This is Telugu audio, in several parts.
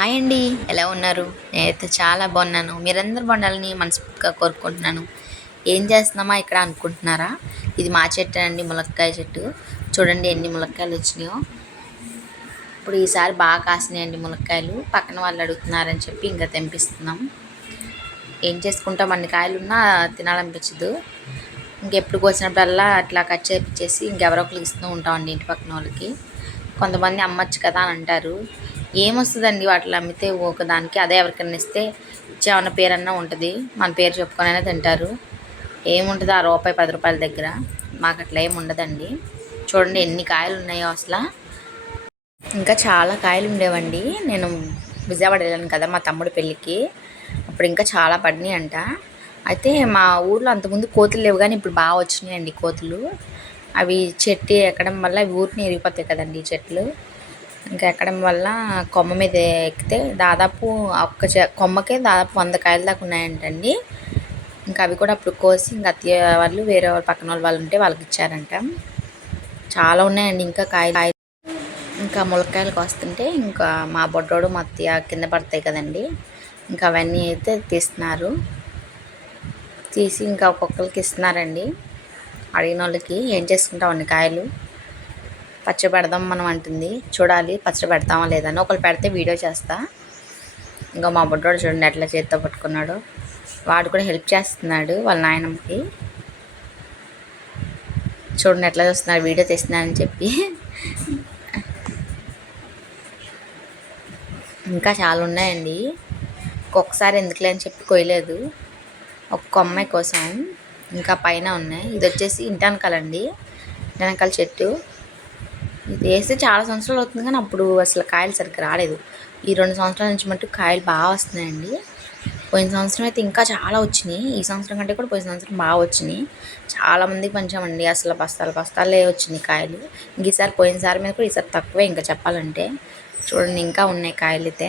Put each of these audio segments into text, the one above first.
హాయ్ అండి. ఎలా ఉన్నారు? నేనైతే చాలా బాగున్నాను. మీరందరూ బాగుండాలని మనస్ఫూర్తిగా కోరుకుంటున్నాను. ఏం చేస్తున్నామా ఇక్కడ అనుకుంటున్నారా? ఇది మా చెట్టు అండి ములక్కాయ చెట్టు. చూడండి ఎన్ని ములక్కాయలు వచ్చినాయో. ఇప్పుడు ఈసారి బాగా కాసినాయండి ములక్కాయలు. పక్కన వాళ్ళు అడుగుతున్నారని చెప్పి ఇంకా తెంపిస్తున్నాం. ఏం చేసుకుంటాం? అన్ని కాయలు ఉన్నా తినాలనిపించదు. ఇంకెప్పుడు కోసినప్పుడల్లా అట్లా కట్ చేపించేసి ఇంకెవరో ఒకరికి ఇస్తూ ఉంటామండి ఇంటి పక్కన వాళ్ళకి. కొంతమంది అమ్మచ్చు కదా అని అంటారు. ఏమొస్తుందండి వాటిలో అమ్మితే ఒక దానికి అదే ఎవరికైనా ఇస్తే ఇచ్చామన్న పేరన్నా ఉంటుంది. మన పేరు చెప్పుకొనైనా తింటారు. ఏముంటుంది ఆ రూపాయి పది రూపాయల దగ్గర? మాకు అట్లా ఏమి ఉండదండి. చూడండి ఎన్ని కాయలు ఉన్నాయో అసలు. ఇంకా చాలా కాయలు ఉండేవండి నేను విజయవాడ వెళ్ళాను కదా మా తమ్ముడు పెళ్ళికి. అప్పుడు ఇంకా చాలా పడినాయి అంట అయితే మా ఊర్లో అంతకుముందు కోతులు లేవు కానీ ఇప్పుడు బాగా వచ్చినాయండి కోతులు. అవి చెట్టు ఎక్కడం వల్ల ఊరిని ఎరిగిపోతాయి కదండి చెట్లు. ఇంకా ఎక్కడం వల్ల కొమ్మ మీద ఎక్కితే దాదాపు ఒక్క కొమ్మకే దాదాపు వంద కాయల దాకా ఉన్నాయంటండి. ఇంకా అవి కూడా అప్పుడు కోసి ఇంకా అత్తయ్య వాళ్ళు వేరే వాళ్ళ పక్కన వాళ్ళు ఉంటే వాళ్ళకి ఇచ్చారంట. చాలా ఉన్నాయండి ఇంకా కాయలు. కాయలు ఇంకా ములక్కాయలకు కోస్తుంటే ఇంకా మా బొడ్డోడు మా అత్తయ్య కింద పడతాయి కదండి. ఇంకా అవన్నీ అయితే తీస్తున్నారు. తీసి ఇంకా ఒక్కొక్కరికి ఇస్తున్నారండి. అడిగిన వాళ్ళకి ఏం చేసుకుంటాం అన్ని కాయలు? పచ్చడి పెడదాం మనం అంటుంది. చూడాలి పచ్చడి పెడతామా లేదని. ఒకళ్ళు పెడితే వీడియో చేస్తా. ఇంకా మా బుడ్డోడు చూడండి ఎట్లా చేత్తో పట్టుకున్నాడు. వాడు కూడా హెల్ప్ చేస్తున్నాడు వాళ్ళ నాయనమ్మకి. చూడండి ఎట్లా చూస్తున్నాడు వీడియో తీస్తున్నానని చెప్పి. ఇంకా చాలా ఉన్నాయండి. ఒక్కొక్కసారి ఎందుకులే అని చెప్పి కొయ్యలేదు. ఒక కొమ్మాయి కోసం. ఇంకా పైన ఉన్నాయి. ఇది వచ్చేసి ఇంటానకాలండి ఇంటానకాల చెట్టు. ఇది వేస్తే చాలా సంవత్సరాలు అవుతుంది కానీ అప్పుడు అసలు కాయలు సరిగ్గా రాలేదు. ఈ రెండు సంవత్సరాల నుంచి మట్టు కాయలు బాగా వస్తున్నాయండి. పోయిన సంవత్సరం అయితే ఇంకా చాలా వచ్చినాయి. ఈ సంవత్సరం కంటే కూడా పోయిన సంవత్సరం బాగా వచ్చినాయి. చాలా మందికి పంచామండి. అసలు బస్తాలు బస్తాలే వచ్చినాయి కాయలు. ఇంక ఈసారి పోయినసారి మీద కూడా ఈసారి తక్కువే ఇంకా చెప్పాలంటే. చూడండి ఇంకా ఉన్నాయి కాయలు అయితే.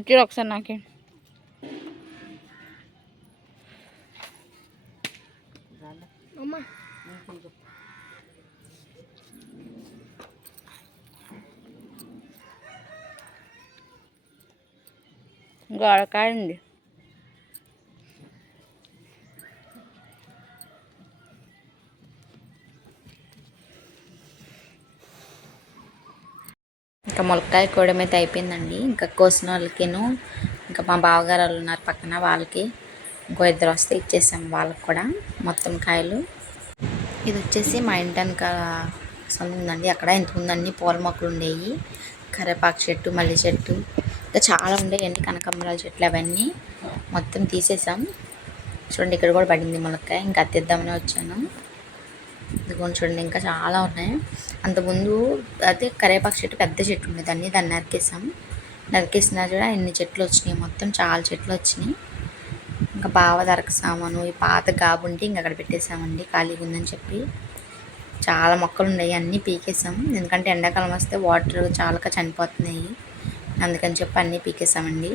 ఇక్కడ ఒకసారి నాకే. అమ్మ. ఇంకో ఇంకా ములక్కాయ కోయడం అయితే అయిపోయిందండి. ఇంకా కోసిన వాళ్ళకిను ఇంకా మా బావగారు వాళ్ళు ఉన్నారు పక్కన వాళ్ళకి. ఇంకో ఇద్దరు వస్తే ఇచ్చేసాం వాళ్ళకి కూడా మొత్తం కాయలు. ఇది వచ్చేసి మా ఇంటి వెనక సందు ఉందండి. అక్కడ ఎంత ఉందండి పూల మొక్కలు ఉండేవి. కరేపాకు చెట్టు మల్లి చెట్టు. ఇంకా చాలా ఉండేవండి కనకాంబరాల చెట్లు అవన్నీ. మొత్తం తీసేసాం. చూడండి ఇక్కడ కూడా పడింది ములక్కాయ. ఇంకా అత్తిద్దామని వచ్చాను. ఇదిగోండి చూడండి ఇంకా చాలా ఉన్నాయి. అంతకుముందు అయితే కరేపాకు చెట్టు పెద్ద చెట్టు ఉండేది దాన్ని దాన్ని నరికేసాం. నరికేసినా కూడా ఎన్ని చెట్లు వచ్చినాయి మొత్తం చాలా చెట్లు వచ్చినాయి. ఇంకా బాగా దరక సామాను ఈ పాత గాబు ఉంటే ఇంక అక్కడ పెట్టేసామండి ఖాళీగా ఉందని చెప్పి. చాలా మొక్కలు ఉన్నాయి అన్నీ పీకేసాం. ఎందుకంటే ఎండాకాలం వస్తే వాటర్ చాలా చనిపోతున్నాయి. అందుకని చెప్పి అన్నీ పీకేసామండి.